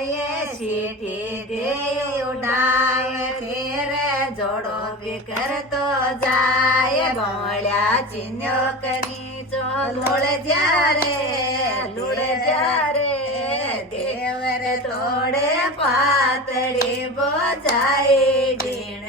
ये सीटी दे उड़ावे फिर जोड़ो बिकर तो जाए बोलिया चिन्यो करी चो लुड़ जा रे देवर थोड़े पातड़ी बोझाई बीण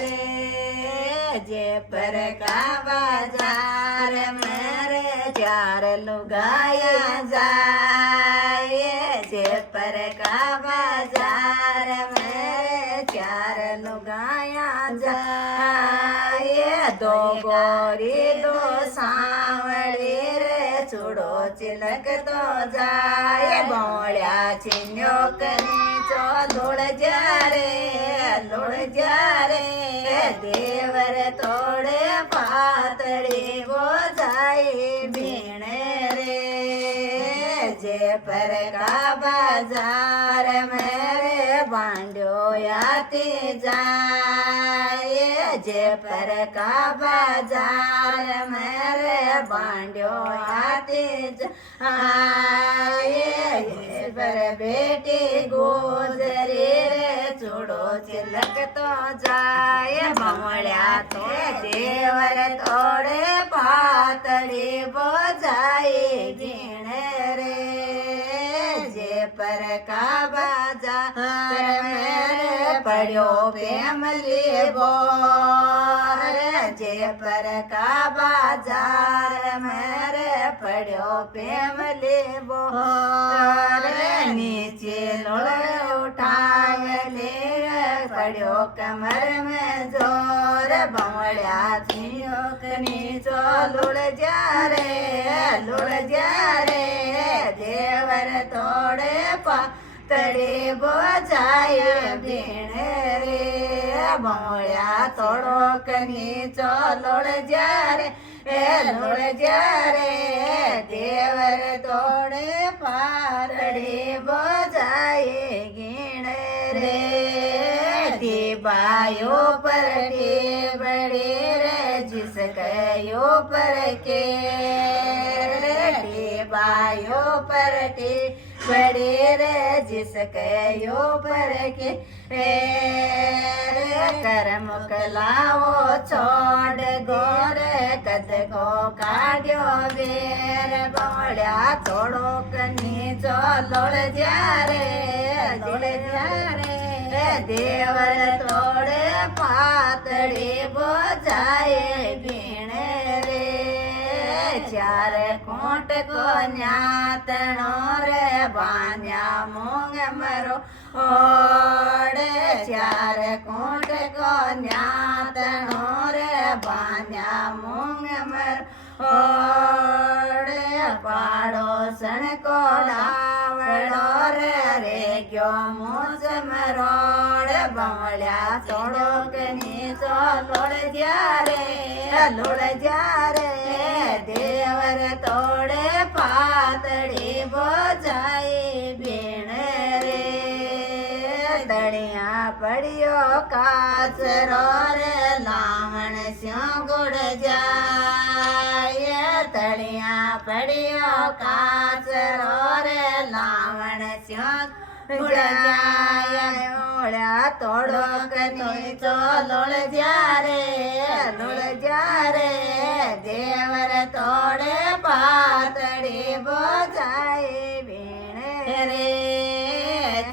रे जे पर का बाजार मेरे चार लुगाया जाए जे पर का बाजार मेरे चार लुगाया जाए दो गोरी दो सांवली रे चूड़ो चिलक तो जाए बोलिया चिन्यो करी चो लुड़ जा रे देवर थोड़े पातड़ी वो जाए बीण रे जे पर का बाजार मेरे बांड्यो आती जाए जे पर का बाजार मेरे बांड्यो आती जाए जे पर बेटी गोजरी रे चूड़ो चिलक तो जाए बमड़िया तो देवर थोड़े पातड़ी बोझाई बीण रे जे पर का बाजार मेरे पड़ो पेमली बोर जे पर का बाजार मेरे पड़ो पेमली बोर नीचे लोड़ उठाए ले पड़ो कमर में जोर बमड़िया थियो कनी चो लुड़ जा रे देवर थोड़े पातड़ी बोझाए बीण रे बमड़िया थोड़ो कनी चो लुड़ जा रे देवर थोड़े पातड़ी बोझाए गिण रे बायो पर बड़े रे जिसको पर के बायो पर बड़े रे जिसको पर के कर्म कलाओ छोड़ गोर कद को काढ़ो बेर बोलिया थोड़ो कनी चो लुड़ जा रे देवर थोड़े पातड़ी बोझाए बीण रे चार कोट को न्यातणो रे बान्या मूंग मरो ओड़े चार कोट को न्यातणो रे बान्या मूंग मरो ओड़े पाड़ोसन को डावड़ो रे क्यों मुझ मरोड़ बमड़िया थोड़ो कनी चो लुड़ जा रे देवर थोड़े पातड़ी बोझाई बीण रे दड़िया पड़ियो काचरो रे लावण स्यों गुड़ जाए दड़िया पड़ियो काचरो रे लावण स्यों गुड़ जाए ओड़ा तोड़ो कनी चो लुड़ जा रे देवर थोड़े पातड़ी बोझाए बीण रे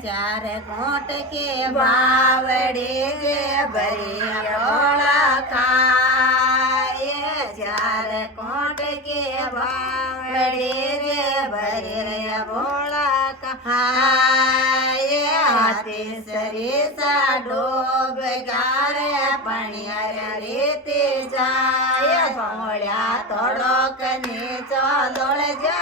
चार कोट के बावड़ी जे बरियोड़ा खाए चार कोट के बावड़ी जे बरिया बोला खाए हाथी सरिसा डोब गारे पणियर रीति जाए बोलिया थोड़ो कनी चो लुड़ जा